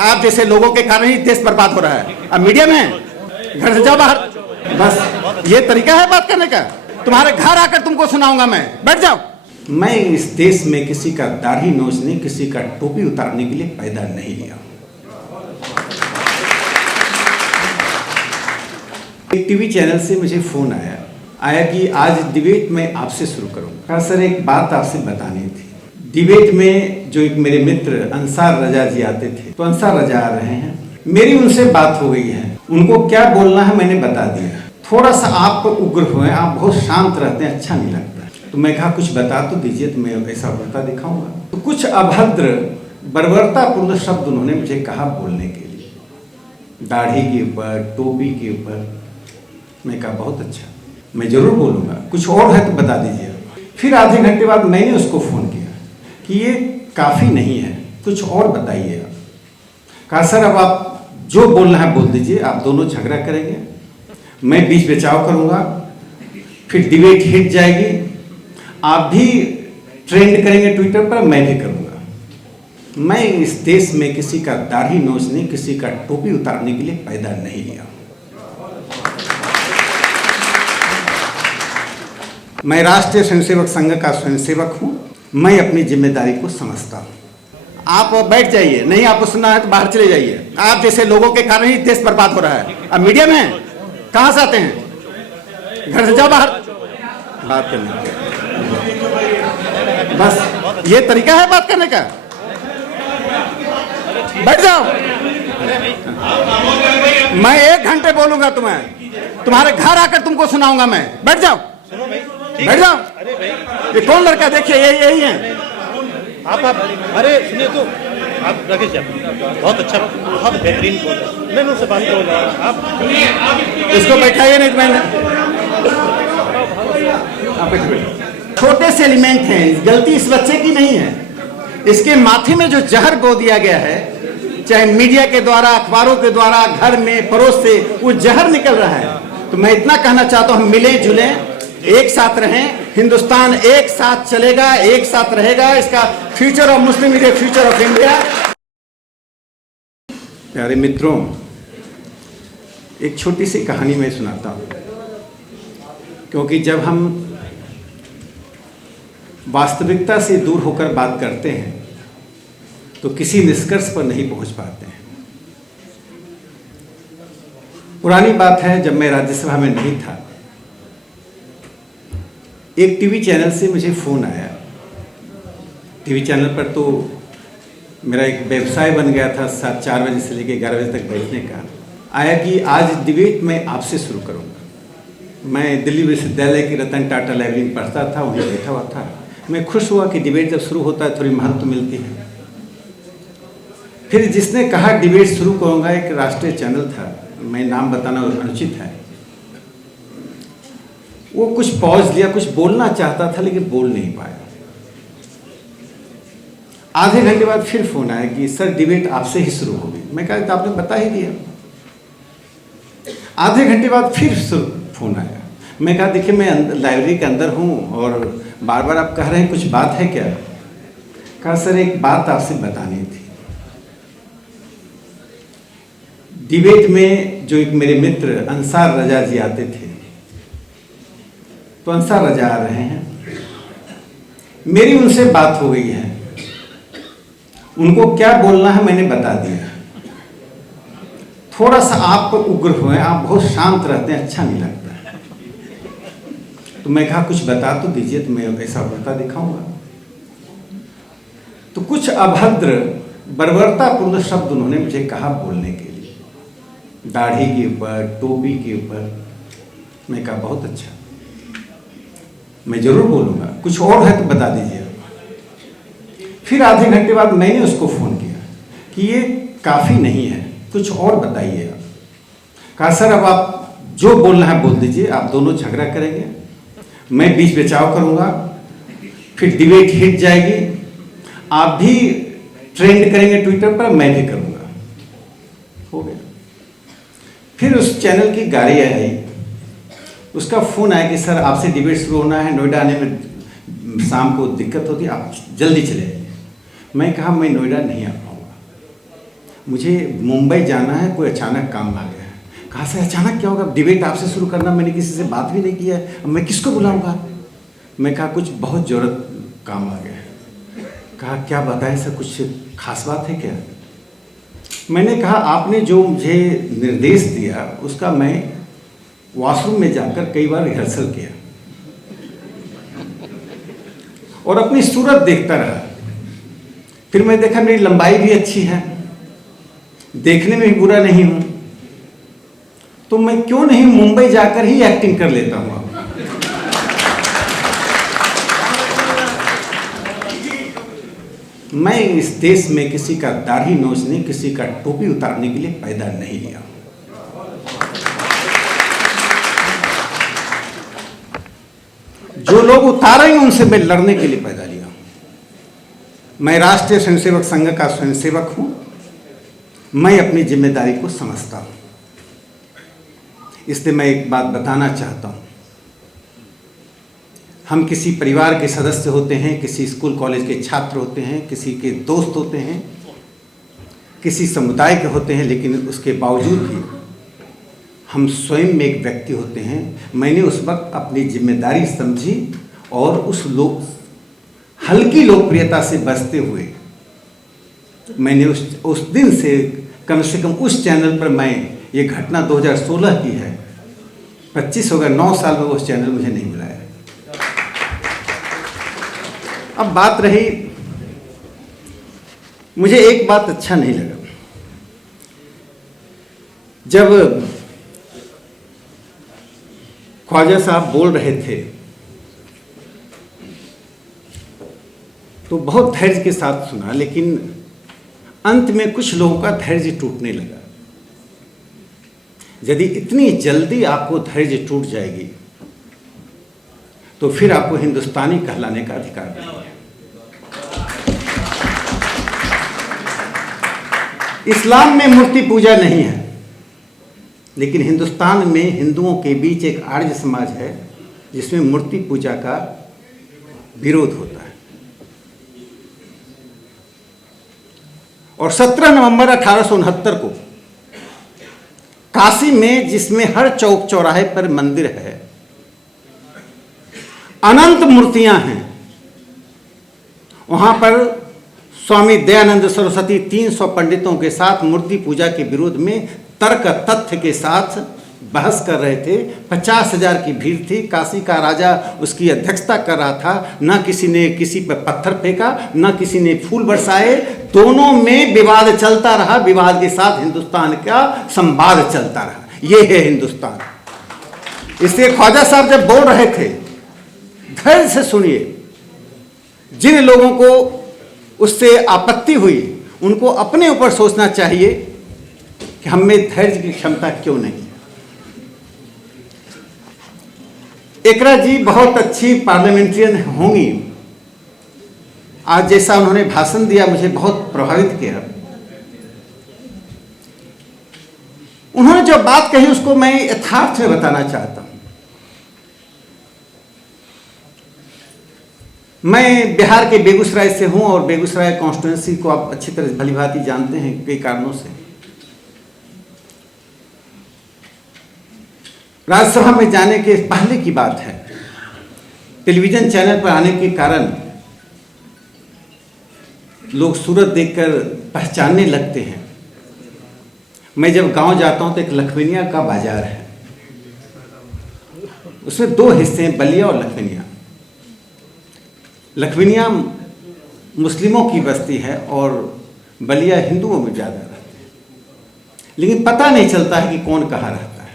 आप जैसे लोगों के कारण ही देश बर्बाद हो रहा है। अब मीडिया में घर से जाओ बाहर, बस ये तरीका है बात करने का। तुम्हारे घर आकर तुमको सुनाऊंगा मैं, बैठ जाओ। मैं इस देश में किसी का दाढ़ी नोचने, किसी का टोपी उतारने के लिए पैदा नहीं लिया। एक टीवी चैनल से मुझे फोन आया कि आज डिबेट में आपसे शुरू करूंगा। सर एक बात आपसे बतानी थी। डिबेट में जो एक मेरे मित्र अंसार रजा जी आते थे, तो अंसार रजा आ रहे हैं, मेरी उनसे बात हो गई है। उनको क्या बोलना है मैंने बता दिया। थोड़ा सा आप उग्र हुए, आप बहुत शांत रहते हैं, अच्छा नहीं लगता। तो मैं कहा कुछ बता तो दीजिए, तो मैं ऐसा उग्रता दिखाऊंगा। तो कुछ अभद्र बर्बरतापूर्ण शब्द उन्होंने मुझे कहा बोलने के लिए, दाढ़ी के ऊपर, टोपी के ऊपर। मैं कहा बहुत अच्छा, मैं जरूर बोलूँगा, कुछ और है तो बता दीजिए। फिर आधे घंटे बाद मैंने उसको फ़ोन किया कि ये काफ़ी नहीं है, कुछ और बताइएगा। कहा सर अब आप जो बोलना है बोल दीजिए, आप दोनों झगड़ा करेंगे, मैं बीच बचाव करूँगा, फिर डिबेट हिट जाएगी, आप भी ट्रेंड करेंगे ट्विटर पर, मैं भी करूँगा। मैं इस देश में किसी का दाढ़ी नोचने, किसी का टोपी उतारने के लिए पैदा नहीं लिया। मैं राष्ट्रीय स्वयंसेवक संघ का स्वयंसेवक हूँ, मैं अपनी जिम्मेदारी को समझता हूँ। आप बैठ जाइए, नहीं आपको सुनना है तो बाहर चले जाइए। आप जैसे लोगों के कारण ही देश बर्बाद हो रहा है। अब मीडिया में कहाँ से आते हैं? घर से जाओ बाहर, बात करने का बस ये तरीका है बात करने का। बैठ जाओ, मैं 1 घंटे बोलूंगा तुम्हें, तुम्हारे घर आकर तुमको सुनाऊंगा मैं। बैठ जाओ, बैठ जाओ। ये कौन लड़का? देखिए यही है आप अरे सुनिए तो आप राकेश जी बहुत अच्छा, बहुत बेहतरीन बोल रहे हैं। मैं उनसे बात करूँगा, आप इसको बैठाइए, नहीं तो मैंने छोटे से एलिमेंट हैं, गलती इस बच्चे की नहीं है। इसके माथे में जो जहर बो दिया गया है, चाहे मीडिया के द्वारा, अखबारों के द्वारा, घर में पड़ोस से वो जहर निकल रहा है। तो मैं इतना कहना चाहता हूँ, हम मिले जुले एक साथ रहें, हिंदुस्तान एक साथ चलेगा, एक साथ रहेगा। इसका future of Muslim is future of India. प्यारे मित्रों, एक छोटी सी कहानी मैं सुनाता हूँ, क्योंकि जब हम वास्तविकता से दूर होकर बात करते हैं तो किसी निष्कर्ष पर नहीं पहुंच पाते हैं। पुरानी बात है, जब मैं राज्यसभा में नहीं था, एक टीवी चैनल से मुझे फ़ोन आया। टीवी चैनल पर तो मेरा एक व्यवसाय बन गया था, 4 बजे से लेकर 11 बजे तक बैठने का। आया कि आज डिबेट मैं आपसे शुरू करूंगा। मैं दिल्ली विश्वविद्यालय की रतन टाटा लाइब्रेरी में पढ़ता था, वहीं बैठा हुआ था। मैं खुश हुआ कि डिबेट जब शुरू होता है थोड़ी महत्व मिलती है। फिर जिसने कहा डिबेट शुरू करूँगा, एक राष्ट्रीय चैनल था, मैं नाम बताना अनुचित है, वो कुछ पॉज लिया, कुछ बोलना चाहता था लेकिन बोल नहीं पाया। आधे घंटे बाद फिर फोन आया कि सर डिबेट आपसे ही शुरू होगी। मैं कहा तो आपने बता ही दिया। आधे घंटे बाद फिर फोन आया। मैं कहा देखिए मैं लाइब्रेरी के अंदर हूँ और बार बार आप कह रहे हैं, कुछ बात है क्या? कहा सर एक बात आपसे बतानी थी। डिबेट में जो एक मेरे मित्र अंसार रजा जी आते थे, तो अंसार रजा आ रहे हैं, मेरी उनसे बात हो गई है। उनको क्या बोलना है मैंने बता दिया। थोड़ा सा आप उग्र हुए, आप बहुत शांत रहते हैं, अच्छा नहीं लगता। तो मैं कहा कुछ बता तो दीजिए, तो मैं ऐसा उग्रता दिखाऊंगा। तो कुछ अभद्र बर्बरतापूर्ण शब्द उन्होंने मुझे कहा बोलने के लिए, दाढ़ी के ऊपर, टोपी के ऊपर। मैं कहा बहुत अच्छा, मैं जरूर बोलूँगा, कुछ और है तो बता दीजिए। फिर आधे घंटे बाद मैंने उसको फ़ोन किया कि ये काफ़ी नहीं है, कुछ और बताइएगा। कहा सर अब आप जो बोलना है बोल दीजिए, आप दोनों झगड़ा करेंगे, मैं बीच बचाव करूँगा, फिर डिबेट हिट जाएगी, आप भी ट्रेंड करेंगे ट्विटर पर, मैं भी करूँगा। हो गया। फिर उस चैनल की गाड़ी आई, उसका फ़ोन आया कि सर आपसे डिबेट शुरू होना है, नोएडा आने में शाम को दिक्कत होती है, आप जल्दी चले जाइए। मैं कहा मैं नोएडा नहीं आ पाऊँगा, मुझे मुंबई जाना है, कोई अचानक काम आ गया है। कहा सर अचानक क्या होगा, डिबेट आपसे शुरू करना, मैंने किसी से बात भी नहीं किया है, अब मैं किसको बुलाऊंगा। मैं कहा कुछ बहुत ज़रूरत काम आ गया है। कहा क्या बताएं सर, कुछ खास बात है क्या। मैंने कहा आपने जो मुझे निर्देश दिया उसका मैं वॉशरूम में जाकर कई बार रिहर्सल किया और अपनी सूरत देखता रहा। फिर मैं देखा मेरी लंबाई भी अच्छी है, देखने में भी बुरा नहीं हूं, तो मैं क्यों नहीं मुंबई जाकर ही एक्टिंग कर लेता हूं। मैं इस देश में किसी का दाढ़ी नोचने, किसी का टोपी उतारने के लिए पैदा नहीं लिया। जो लोग उतारे हैं उनसे मैं लड़ने के लिए पैदा लिया हूं। मैं राष्ट्रीय स्वयंसेवक संघ का स्वयंसेवक हूं। मैं अपनी जिम्मेदारी को समझता हूं। इसलिए मैं एक बात बताना चाहता हूं, हम किसी परिवार के सदस्य होते हैं, किसी स्कूल कॉलेज के छात्र होते हैं, किसी के दोस्त होते हैं, किसी समुदाय के होते हैं, लेकिन उसके बावजूद भी हम स्वयं में एक व्यक्ति होते हैं। मैंने उस वक्त अपनी जिम्मेदारी समझी और हल्की लोकप्रियता से बचते हुए मैंने उस दिन से कम उस चैनल पर, मैं ये घटना 2016 की है, 25 हो गया, 9 साल में उस चैनल मुझे नहीं मिला है। अब बात रही, मुझे एक बात अच्छा नहीं लगा, जब ख्वाजा साहब बोल रहे थे तो बहुत धैर्य के साथ सुना, लेकिन अंत में कुछ लोगों का धैर्य टूटने लगा। यदि इतनी जल्दी आपको धैर्य टूट जाएगी तो फिर आपको हिंदुस्तानी कहलाने का अधिकार नहीं है। इस्लाम में मूर्ति पूजा नहीं है, लेकिन हिंदुस्तान में हिंदुओं के बीच एक आर्य समाज है जिसमें मूर्ति पूजा का विरोध होता है। और 17 नवंबर 1869 को काशी में, जिसमें हर चौक चौराहे पर मंदिर है, अनंत मूर्तियां हैं, वहां पर स्वामी दयानंद सरस्वती 300 पंडितों के साथ मूर्ति पूजा के विरोध में तर्क तथ्य के साथ बहस कर रहे थे। 50,000 की भीड़ थी। काशी का राजा उसकी अध्यक्षता कर रहा था। न किसी ने किसी पर पत्थर फेंका, न किसी ने फूल बरसाए। दोनों में विवाद चलता रहा। विवाद के साथ हिंदुस्तान का संवाद चलता रहा। ये है हिंदुस्तान। इसलिए ख्वाजा साहब जब बोल रहे थे, धैर्य से सुनिए। जिन लोगों को उससे आपत्ति हुई उनको अपने ऊपर सोचना चाहिए कि हम में धैर्य की क्षमता क्यों नहीं। एकरा जी बहुत अच्छी पार्लियामेंट्रियन होंगी। आज जैसा उन्होंने भाषण दिया मुझे बहुत प्रभावित किया। उन्होंने जो बात कही उसको मैं यथार्थ में बताना चाहता हूं। मैं बिहार के बेगूसराय से हूं और बेगूसराय कॉन्स्टिट्यूंसी को आप अच्छी तरह भलीभांति जानते हैं कई कारणों से। राज्यसभा में जाने के पहले की बात है, टेलीविजन चैनल पर आने के कारण लोग सूरत देखकर पहचानने लगते हैं। मैं जब गांव जाता हूं तो एक लखवनिया का बाजार है, उसमें 2 हिस्से हैं, बलिया और लखवनिया। लखवनिया मुस्लिमों की बस्ती है और बलिया हिंदुओं में ज़्यादा रहते हैं, लेकिन पता नहीं चलता है कि कौन कहाँ रहता है।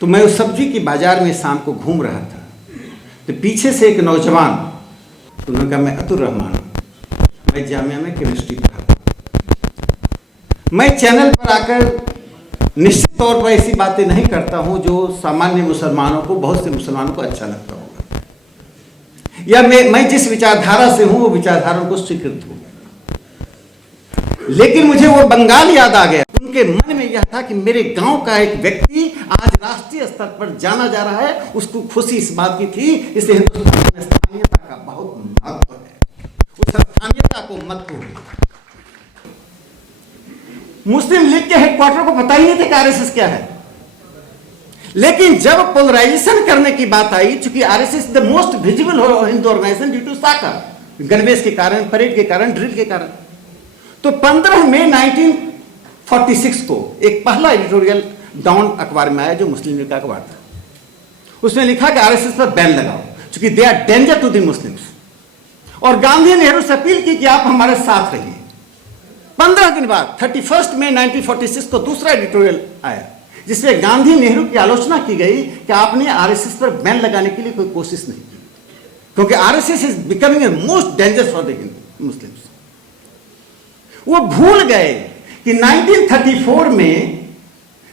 तो मैं उस सब्जी की बाजार में शाम को घूम रहा था, तो पीछे से एक नौजवान, तो उन्होंने कहा मैं अतुर रहमान, मैं जामिया में केमिस्ट्री पढ़ाता हूँ। मैं चैनल पर आकर निश्चित तौर पर ऐसी बातें नहीं करता हूँ जो सामान्य मुसलमानों को, बहुत से मुसलमानों को अच्छा लगता होगा, या मैं जिस विचारधारा से हूं वो विचारधारा को स्वीकृत हूं। लेकिन मुझे वो बंगाल याद आ गया। उनके मन में यह था कि मेरे गांव का एक व्यक्ति आज राष्ट्रीय स्तर पर जाना जा रहा है, उसको खुशी इस बात की थी। इसलिए हिंदुस्तान में स्थानीयता का बहुत महत्व है, उस स्थानीयता को मत भूलिए। मुस्लिम लीग के हेडक्वार्टर को पता ही नहीं था कि आरएसएस क्या है। लेकिन जब पोलराइजेशन करने की बात आई, चूंकि RSS the most visible Hindu organisation due to साका, गणवेश के कारण, परेड के कारण, ड्रिल के कारण, तो 15 मई 1946 को एक पहला एडिटोरियल डॉन अखबार में आया जो मुस्लिम लीग का अखबार था। उसमें लिखा कि आरएसएस पर बैन लगाओ, क्योंकि they are danger to the Muslims. और गांधी नेहरू से अपील की कि आप हमारे साथ रहिए। 15 दिन बाद 31 मई 1946 को दूसरा एडिटोरियल आया, जिसमें गांधी नेहरू की आलोचना की गई कि आपने आरएसएस पर बैन लगाने के लिए कोई कोशिश नहीं की, क्योंकि RSS is becoming a most danger for the Muslims. वो भूल गए कि 1934 में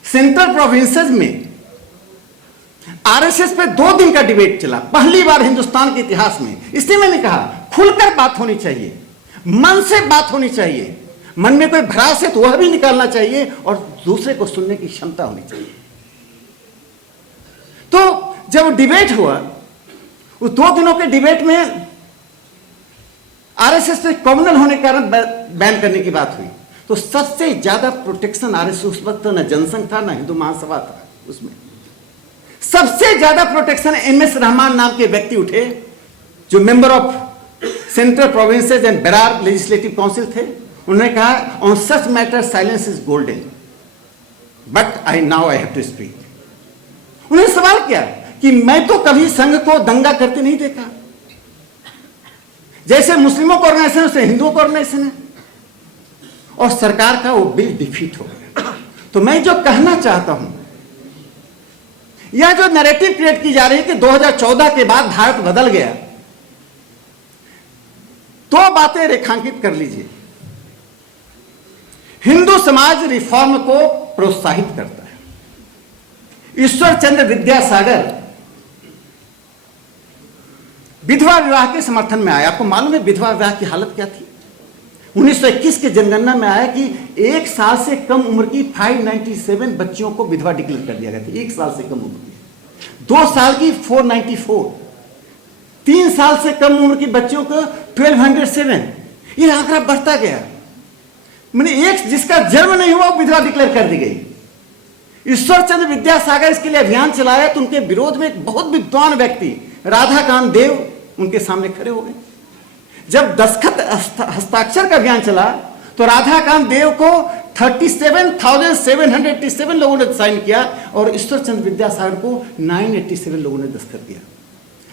सेंट्रल प्रोविंसेस में आरएसएस पे 2 दिन का डिबेट चला, पहली बार हिंदुस्तान के इतिहास में। इसलिए मैंने कहा खुलकर बात होनी चाहिए, मन से बात होनी चाहिए, मन में कोई भ्रास है तो वह भी निकालना चाहिए और दूसरे को सुनने की क्षमता होनी चाहिए। तो जब डिबेट हुआ, उस 2 दिनों के डिबेट में आरएसएस पे कम्युनल होने के कारण बैन करने की बात हुई, तो सबसे ज्यादा प्रोटेक्शन आरएसएस उस वक्त न जनसंघ था, न हिंदू महासभा था। उसमें सबसे ज्यादा प्रोटेक्शन एमएस रहमान नाम के व्यक्ति उठे, जो member of Central Provinces and Berar Legislative Council थे। उन्होंने कहा on such matter silence is golden, but now I have to speak. उन्होंने सवाल किया कि मैं तो कभी संघ को दंगा करते नहीं देखा, जैसे मुस्लिमों का ऑर्गेनाइजेशन वैसे हिंदुओं का ऑर्गेनाइजेशन है, और सरकार का वो बिल डिफीट हो गया। तो मैं जो कहना चाहता हूं, यह जो नैरेटिव क्रिएट की जा रही है कि 2014 के बाद भारत बदल गया, 2 बातें रेखांकित कर लीजिए। हिंदू समाज रिफॉर्म को प्रोत्साहित करता है। ईश्वर चंद्र विद्यासागर विधवा विवाह के समर्थन में आया। आपको मालूम है विधवा विवाह की हालत क्या थी? 1921 के जनगणना में आया कि 1 साल से कम उम्र की 597 बच्चियों को विधवा डिक्लेयर कर दिया गया था। 1 साल से कम उम्र की। 2 साल की 494, 3 साल से कम उम्र की बच्चियों को 1207। ये आंकड़ा बढ़ता गया। मैंने एक जिसका जन्म नहीं हुआ विधवा डिक्लेयर कर दी गई। ईश्वर चंद्र विद्यासागर इसके लिए अभियान चलाया, तो उनके विरोध में एक बहुत विद्वान व्यक्ति राधाकांत देव उनके सामने खड़े हो गए। जब दस्तखत हस्ताक्षर का अभियान चला, तो राधाकांत देव को 37,787 लोगों ने साइन किया और ईश्वर चंद्र विद्यासागर को 987 लोगों ने दस्तखत दिया।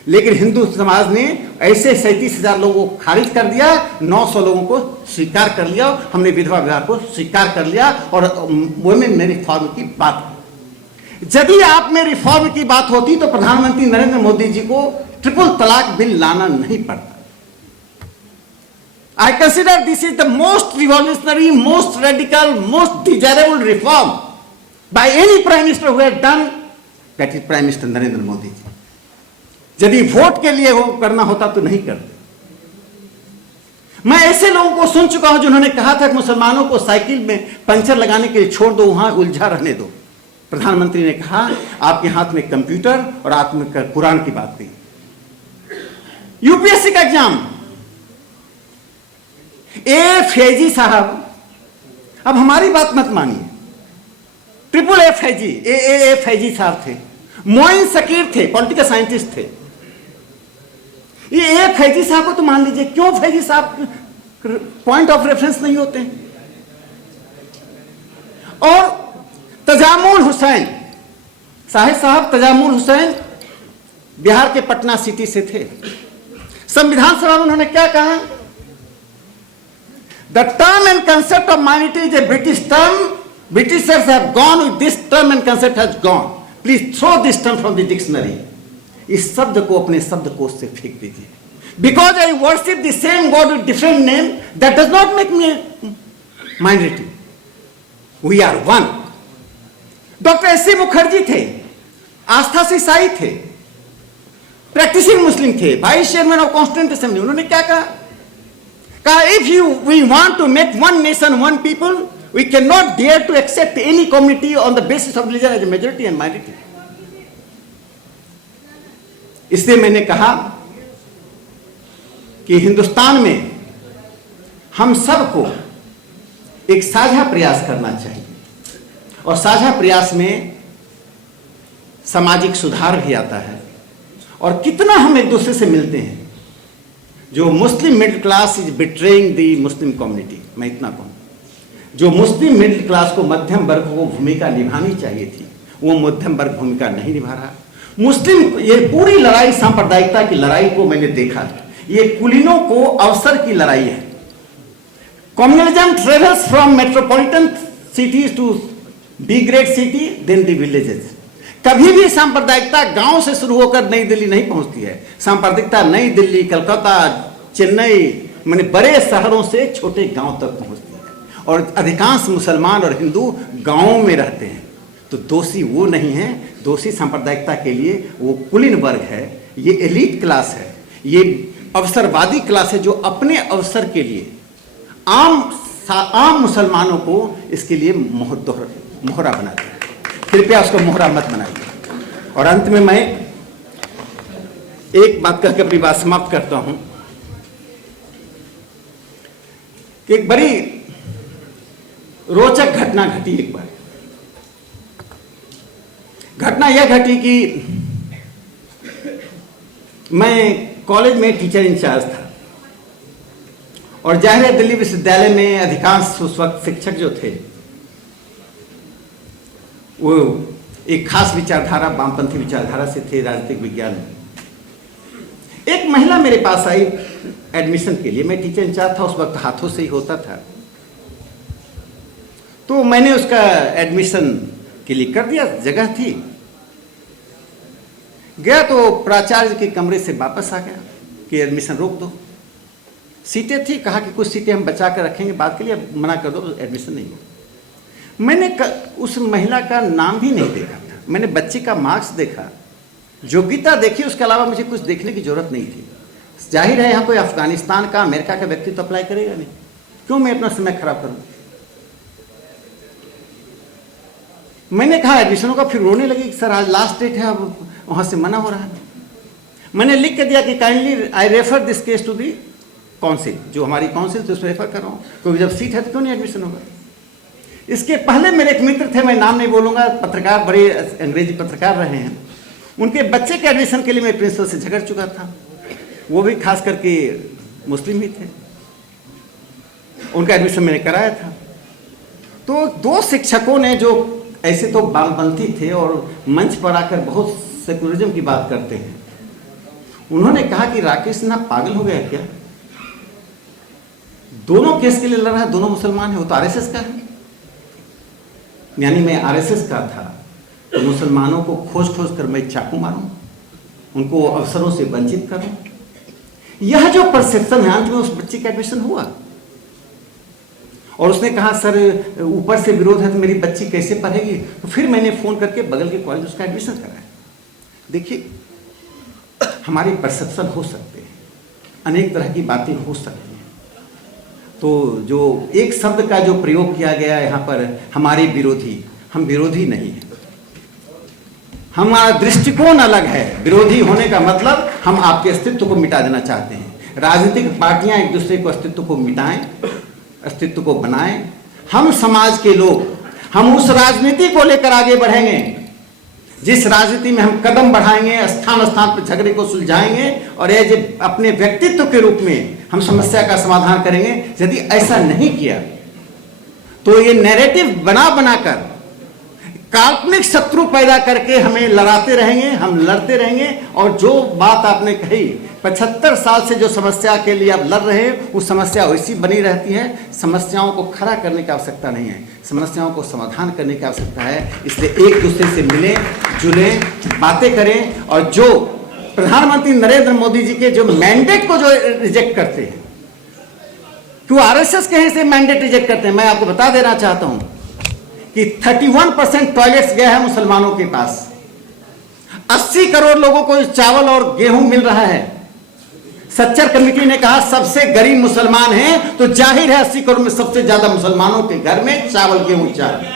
लेकिन हिंदू समाज ने ऐसे 37,000 लोगों को खारिज कर दिया, 900 लोगों को स्वीकार कर लिया। हमने विधवा विवाह को स्वीकार कर लिया और वुमेन रिफॉर्म की बात। यदि आप में रिफॉर्म की बात होती तो प्रधानमंत्री नरेंद्र मोदी जी को ट्रिपल तलाक बिल लाना नहीं पड़ता। I consider this is the most revolutionary, most radical, most desirable reform by any prime minister who has done, that is Prime Minister Narendra Modi ji. यदि वोट के लिए वो करना होता तो नहीं करते। मैं ऐसे लोगों को सुन चुका हूं जिन्होंने कहा था कि मुसलमानों को साइकिल में पंचर लगाने के लिए छोड़ दो, वहां उलझा रहने दो। प्रधानमंत्री ने कहा आपके हाथ में कंप्यूटर और आप में कुरान की बात नहीं। यूपीएससी का एग्जाम, ए फैजी साहब, अब हमारी बात मत मानिए, ट्रिपल ए फैजी, ए फैजी साहब थे। मोइन सकीर थे, पॉलिटिकल साइंटिस्ट थे। ये ए फैजी साहब को तो मान लीजिए, क्यों फैजी साहब पॉइंट ऑफ रेफरेंस नहीं होते? और तजामुल हुसैन साहब, तजामुल हुसैन बिहार के पटना सिटी से थे। संविधान सभा में उन्होंने क्या कहा? The term and concept of minority is a British term. Britishers have gone with this term and concept has gone. Please throw this term from the dictionary. इस शब्द को अपने शब्दकोश से फेंक दीजिए। Because I worship the same God with different name, that does not make me a minority. We are one. Doctor S C Mukherjee थे, आस्था से ईसाई थे, प्रैक्टिसिंग मुस्लिम थे, vice chairman of Constituent Assembly. उन्होंने क्या कहा? If we want to make one nation, one people, we cannot dare to accept any community on the basis of religion as a majority and minority. इसलिए मैंने कहा कि हिंदुस्तान में हम सबको एक साझा प्रयास करना चाहिए, और साझा प्रयास में सामाजिक सुधार भी आता है। और कितना हम एक दूसरे से मिलते हैं। जो Muslim middle class is betraying the Muslim community, मैं इतना कहूँ, जो मुस्लिम मिडिल क्लास को मध्यम वर्ग को भूमिका निभानी चाहिए थी, वो मध्यम वर्ग भूमिका नहीं निभा रहा। मुस्लिम, ये पूरी लड़ाई सांप्रदायिकता की लड़ाई को मैंने देखा है, ये कुलीनों को अवसर की लड़ाई है। Communalism travels from metropolitan cities to be great city then the villages. कभी भी सांप्रदायिकता गांव से शुरू होकर नई दिल्ली नहीं पहुंचती है। सांप्रदायिकता नई दिल्ली, कलकत्ता, चेन्नई, माने बड़े शहरों से छोटे गांव तक पहुंचती है, और अधिकांश मुसलमान और हिंदू गांवों में रहते हैं। तो दोषी वो नहीं है, दोषी सांप्रदायिकता के लिए वो कुलीन वर्ग है, ये एलीट क्लास है, ये अवसरवादी क्लास है, जो अपने अवसर के लिए आम मुसलमानों को इसके लिए मोहरा बनाते हैं। कृपया उसको मोहरा मत बनाइए। और अंत में मैं एक बात कहकर अपनी बात समाप्त करता हूं कि एक बड़ी रोचक घटना घटी। एक बार घटना यह घटी कि मैं कॉलेज में टीचर इंचार्ज था, और जाहिर है दिल्ली विश्वविद्यालय में अधिकांश उस वक्त शिक्षक जो थे वो एक खास विचारधारा, वामपंथी विचारधारा से थे, राजनीतिक विज्ञान में। एक महिला मेरे पास आई एडमिशन के लिए, मैं टीचर इंचार्ज था, उस वक्त हाथों से ही होता था, तो मैंने उसका एडमिशन के लिए कर दिया, जगह थी। गया तो प्राचार्य के कमरे से वापस आ गया कि एडमिशन रोक दो। सीटें थी, कहा कि कुछ सीटें हम बचा कर रखेंगे बाद के लिए, मना कर दो, एडमिशन नहीं हो। मैंने उस महिला का नाम भी नहीं देखा था, मैंने बच्चे का मार्क्स देखा, योग्यता देखी, उसके अलावा मुझे कुछ देखने की जरूरत नहीं थी। जाहिर है यहाँ कोई अफगानिस्तान का, अमेरिका का व्यक्ति तो अप्लाई करेगा नहीं, क्यों मैं अपना समय खराब करूं। मैंने कहा एडमिशनों का, फिर रोने लगी, सर आज लास्ट डेट है, अब वहां से मना हो रहा है। मैंने लिख के दिया कि kindly I refer this case to the council, जो हमारी काउंसिल थी उसमें रेफर कर रहा हूँ, क्योंकि जब सीट है तो क्यों नहीं एडमिशन होगा। इसके पहले मेरे एक मित्र थे, मैं नाम नहीं बोलूंगा, पत्रकार, बड़े अंग्रेजी पत्रकार रहे हैं, उनके बच्चे के एडमिशन के लिए मैं प्रिंसिपल से झगड़ चुका था, वो भी खास करके मुस्लिम ही थे, उनका एडमिशन मैंने कराया था। तो दो शिक्षकों ने, जो ऐसे तो वामपंथी थे और मंच पर आकर बहुत सेकुलरिज्म की बात करते हैं, उन्होंने कहा कि राकेश सिन्हा पागल हो गया क्या, दोनों केस के लिए लड़ रहा है, दोनों मुसलमान है, वो तो आरएसएस का है। यानी मैं आरएसएस का था तो मुसलमानों को खोज खोज कर मैं चाकू मारूं, उनको अवसरों से वंचित करूं। यह जो परसेप्शन है, अंत में उस बच्चे का एडमिशन हुआ, और उसने कहा सर ऊपर से विरोध है तो मेरी बच्ची कैसे पढ़ेगी। तो फिर मैंने फोन करके बगल के कॉलेज उसका एडमिशन कराया। देखिए, हमारे परसेप्शन हो सकते हैं, अनेक तरह की बातें हो सकती हैं। तो जो एक शब्द का जो प्रयोग किया गया यहाँ पर, हमारे विरोधी, हम विरोधी नहीं है, हमारा दृष्टिकोण अलग है। विरोधी होने का मतलब हम आपके अस्तित्व को मिटा देना चाहते हैं। राजनीतिक पार्टियां एक दूसरे को अस्तित्व को मिटाएं, अस्तित्व को बनाएं। हम समाज के लोग, हम उस राजनीति को लेकर आगे बढ़ेंगे जिस राजनीति में हम कदम बढ़ाएंगे, स्थान स्थान पर झगड़े को सुलझाएंगे, और एज अपने व्यक्तित्व के रूप में हम समस्या का समाधान करेंगे। यदि ऐसा नहीं किया तो ये नैरेटिव बना बनाकर काल्पनिक शत्रु पैदा करके हमें लड़ाते रहेंगे, हम लड़ते रहेंगे। और जो बात आपने कही, 75 साल से जो समस्या के लिए आप लड़ रहे हैं, वो समस्या वैसी बनी रहती है। समस्याओं को खड़ा करने की आवश्यकता नहीं है, समस्याओं को समाधान करने की आवश्यकता है। इसलिए एक दूसरे से मिलें, जुलें, बातें करें। और जो प्रधानमंत्री नरेंद्र मोदी जी के जो मैंडेट को जो रिजेक्ट करते हैं, क्यों आरएसएस कहीं से मैंडेट रिजेक्ट करते हैं, मैं आपको बता देना चाहता हूं कि 31% टॉयलेट्स गए हैं मुसलमानों के पास। 80 करोड़ लोगों को चावल और गेहूं मिल रहा है। सच्चर कमेटी ने कहा सबसे गरीब मुसलमान हैं, तो जाहिर है 80 करोड़ में सबसे ज्यादा मुसलमानों के घर में चावल गेहूं चाहिए।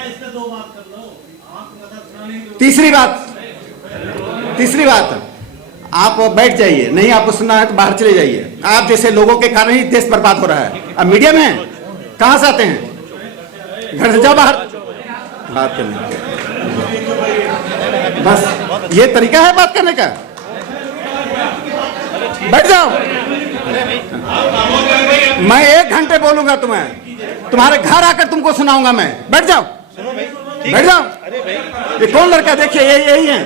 तीसरी बात, आप बैठ जाइए, नहीं आपको सुनना है तो बाहर चले जाइए। आप जैसे लोगों के कारण ही देश बर्बाद हो रहा है। अब मीडिया में कहां से आते हैं, घर से जाओ बाहर बात करने का। बस ये तरीका है बात करने का। बैठ जाओ। मैं 1 घंटे बोलूंगा तुम्हें, तुम्हारे घर आकर तुमको सुनाऊंगा मैं। बैठ जाओ, सुनो भाई, ठीक बैठ है। जाओ। अरे भाई, ये कौन लड़का, देखिए यही है।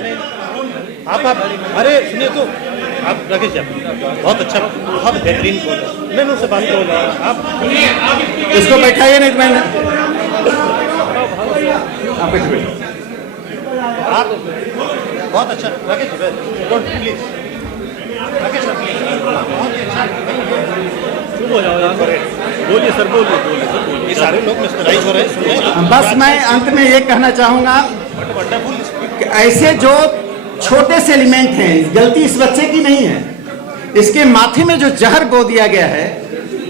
आप अरे सुनिए तो, आप राकेश जी, बहुत अच्छा, बहुत बेहतरीन कॉल है। मैं उनसे बात करूँगा। आप इसको बैठाइए, नहीं तो मैंने आप बैठो। आप बहुत अच्छा Rakesh ji, don't please Rakesh sir, बहुत ही अच्छा। चुप हो जाओ यार, बोलिए सर, बोलिए सर, बोलिए। ये सारे लोग मिस्मराइज हो रहे हैं, सुन रहे हैं। बस मैं अंत में ये कहना चाहूंगा वंडरफुल। कि ऐसे जो छोटे से एलिमेंट हैं, गलती इस बच्चे की नहीं है। इसके माथे में जो जहर बो दिया गया है,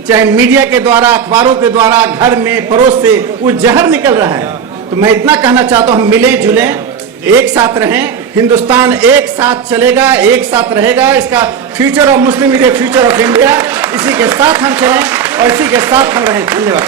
चाहे मीडिया के द्वारा, अखबारों के द्वारा, घर में पड़ोस से वो जहर निकल रहा है। तो मैं इतना कहना चाहता हूँ, हम मिलें जुलें, एक साथ रहें। हिंदुस्तान एक साथ चलेगा, एक साथ रहेगा। इसका future of Muslim is a future of India. इसी के साथ हम चलें और इसी के साथ हम रहें। धन्यवाद।